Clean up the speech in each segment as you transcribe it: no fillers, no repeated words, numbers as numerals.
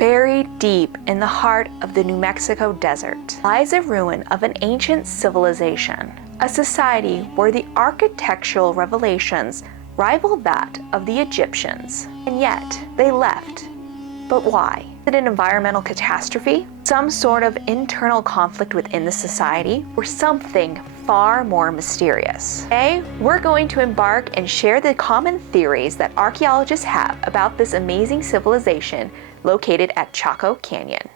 Buried deep in the heart of the New Mexico desert lies a ruin of an ancient civilization, a society where the architectural revelations rival that of the Egyptians. And yet, they left. But why? Is it an environmental catastrophe? Some sort of internal conflict within the society? Or something far more mysterious? Today, we're going to embark and share the common theories that archaeologists have about this amazing civilization located at Chaco Canyon.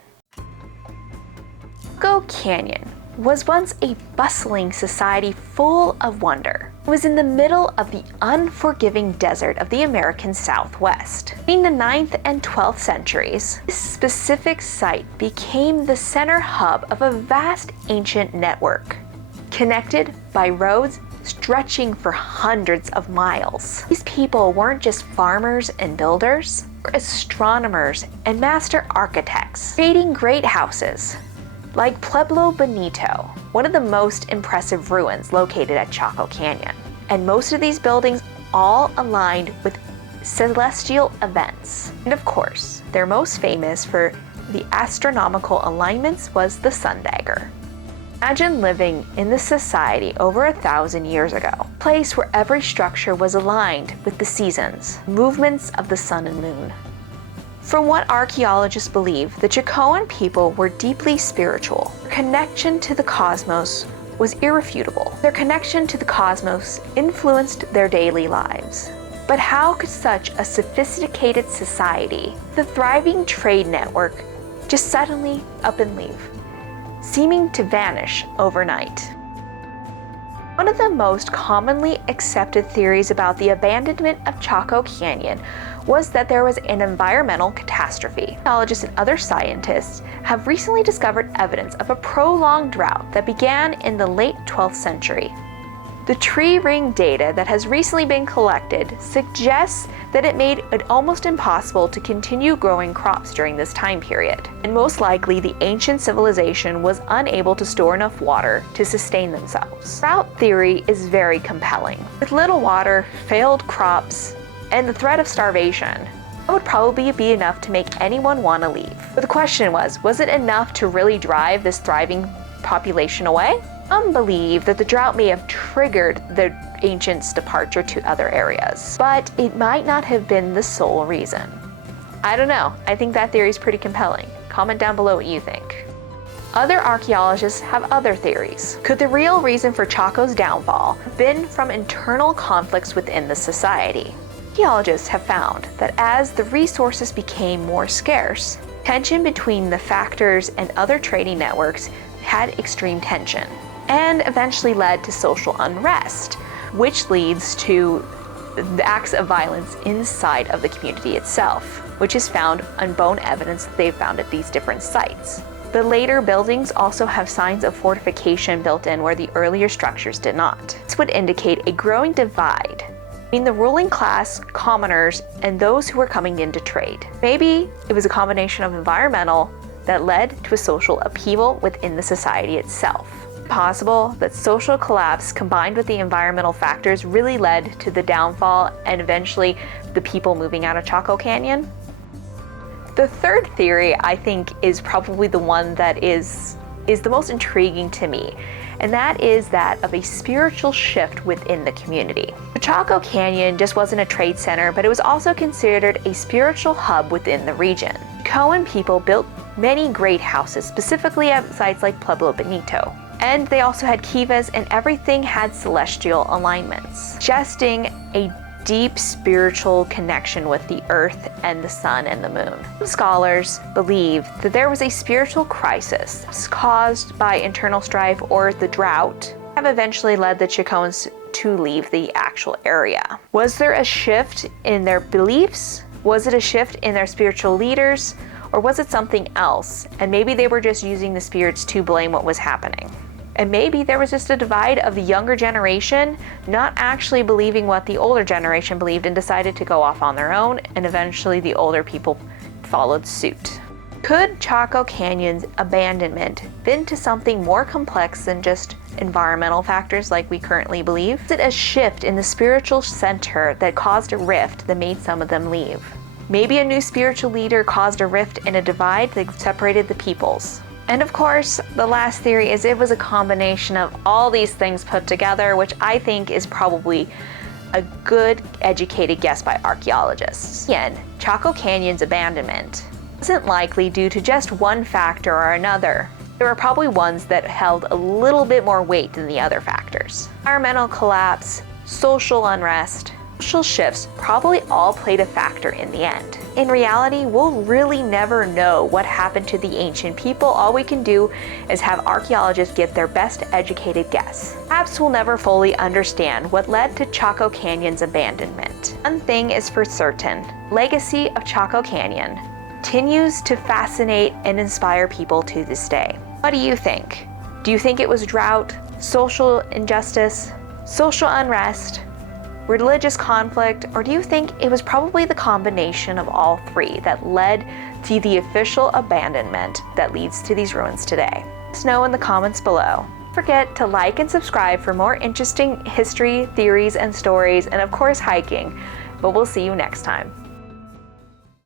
Chaco Canyon was once a bustling society full of wonder. It was in the middle of the unforgiving desert of the American Southwest. Between the 9th and 12th centuries, this specific site became the center hub of a vast ancient network, connected by roads stretching for hundreds of miles. These people weren't just farmers and builders, they were astronomers and master architects, creating great houses, like Pueblo Bonito, one of the most impressive ruins located at Chaco Canyon. And most of these buildings all aligned with celestial events. And of course, their most famous for the astronomical alignments was the sun dagger. Imagine living in this society over 1,000 years ago, a place where every structure was aligned with the seasons, movements of the sun and moon. From what archaeologists believe, the Chacoan people were deeply spiritual. Their connection to the cosmos was irrefutable. Their connection to the cosmos influenced their daily lives. But how could such a sophisticated society, the thriving trade network, just suddenly up and leave, seeming to vanish overnight? One of the most commonly accepted theories about the abandonment of Chaco Canyon was that there was an environmental catastrophe. Archaeologists and other scientists have recently discovered evidence of a prolonged drought that began in the late 12th century. The tree ring data that has recently been collected suggests that it made it almost impossible to continue growing crops during this time period. And most likely, the ancient civilization was unable to store enough water to sustain themselves. Drought theory is very compelling. With little water, failed crops, and the threat of starvation, that would probably be enough to make anyone want to leave. But the question was it enough to really drive this thriving population away? Some believe that the drought may have triggered the ancients' departure to other areas, but it might not have been the sole reason. I don't know. I think that theory is pretty compelling. Comment down below what you think. Other archaeologists have other theories. Could the real reason for Chaco's downfall have been from internal conflicts within the society? Archaeologists have found that as the resources became more scarce, tension between the factors and other trading networks had extreme tension, and eventually led to social unrest, which leads to the acts of violence inside of the community itself, which is found on bone evidence that they've found at these different sites. The later buildings also have signs of fortification built in where the earlier structures did not. This would indicate a growing divide between the ruling class, commoners, and those who were coming in to trade. Maybe it was a combination of environmental that led to a social upheaval within the society itself. Possible that social collapse combined with the environmental factors really led to the downfall and eventually the people moving out of Chaco Canyon? The third theory, I think, is probably the one that is the most intriguing to me, and that is that of a spiritual shift within the community. The Chaco Canyon just wasn't a trade center, but it was also considered a spiritual hub within the region. Chacoan people built many great houses, specifically at sites like Pueblo Bonito. And they also had kivas, and everything had celestial alignments, suggesting a deep spiritual connection with the earth and the sun and the moon. Some scholars believe that there was a spiritual crisis caused by internal strife or the drought have eventually led the Chacoans to leave the actual area. Was there a shift in their beliefs? Was it a shift in their spiritual leaders? Or was it something else? And maybe they were just using the spirits to blame what was happening. And maybe there was just a divide of the younger generation not actually believing what the older generation believed and decided to go off on their own, and eventually the older people followed suit. Could Chaco Canyon's abandonment been to something more complex than just environmental factors like we currently believe? Is it a shift in the spiritual center that caused a rift that made some of them leave? Maybe a new spiritual leader caused a rift and a divide that separated the peoples. And of course, the last theory is it was a combination of all these things put together, which I think is probably a good, educated guess by archaeologists. Again, Chaco Canyon's abandonment wasn't likely due to just one factor or another. There were probably ones that held a little bit more weight than the other factors. Environmental collapse, social unrest, social shifts probably all played a factor in the end. In reality, we'll really never know what happened to the ancient people. All we can do is have archaeologists give their best educated guess. Perhaps we'll never fully understand what led to Chaco Canyon's abandonment. One thing is for certain, legacy of Chaco Canyon continues to fascinate and inspire people to this day. What do you think? Do you think it was drought, social injustice, social unrest, religious conflict, or do you think it was probably the combination of all three that led to the official abandonment that leads to these ruins today? Let us know in the comments below. Don't forget to like and subscribe for more interesting history, theories, and stories, and of course hiking. But we'll see you next time.